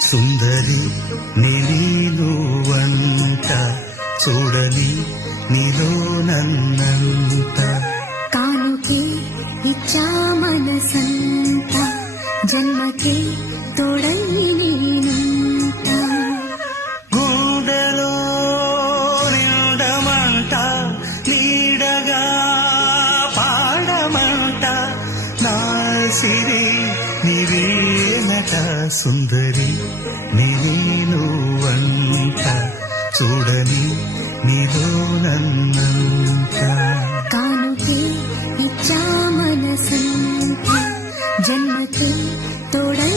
సుందరి నీలో వంట చూడని నీలో నన్నంత కానుకే ఇచ్చా మనసంత జన్మకే తోడై నేనుంట గుండెలో నిండమంట నీడగా పాడమంట నా సిరి నీవేనట సుందరి నీలో వంట చూడని నీలో నన్నంత కానుకే ఇచ్చా మనసంత జన్మకే తోడై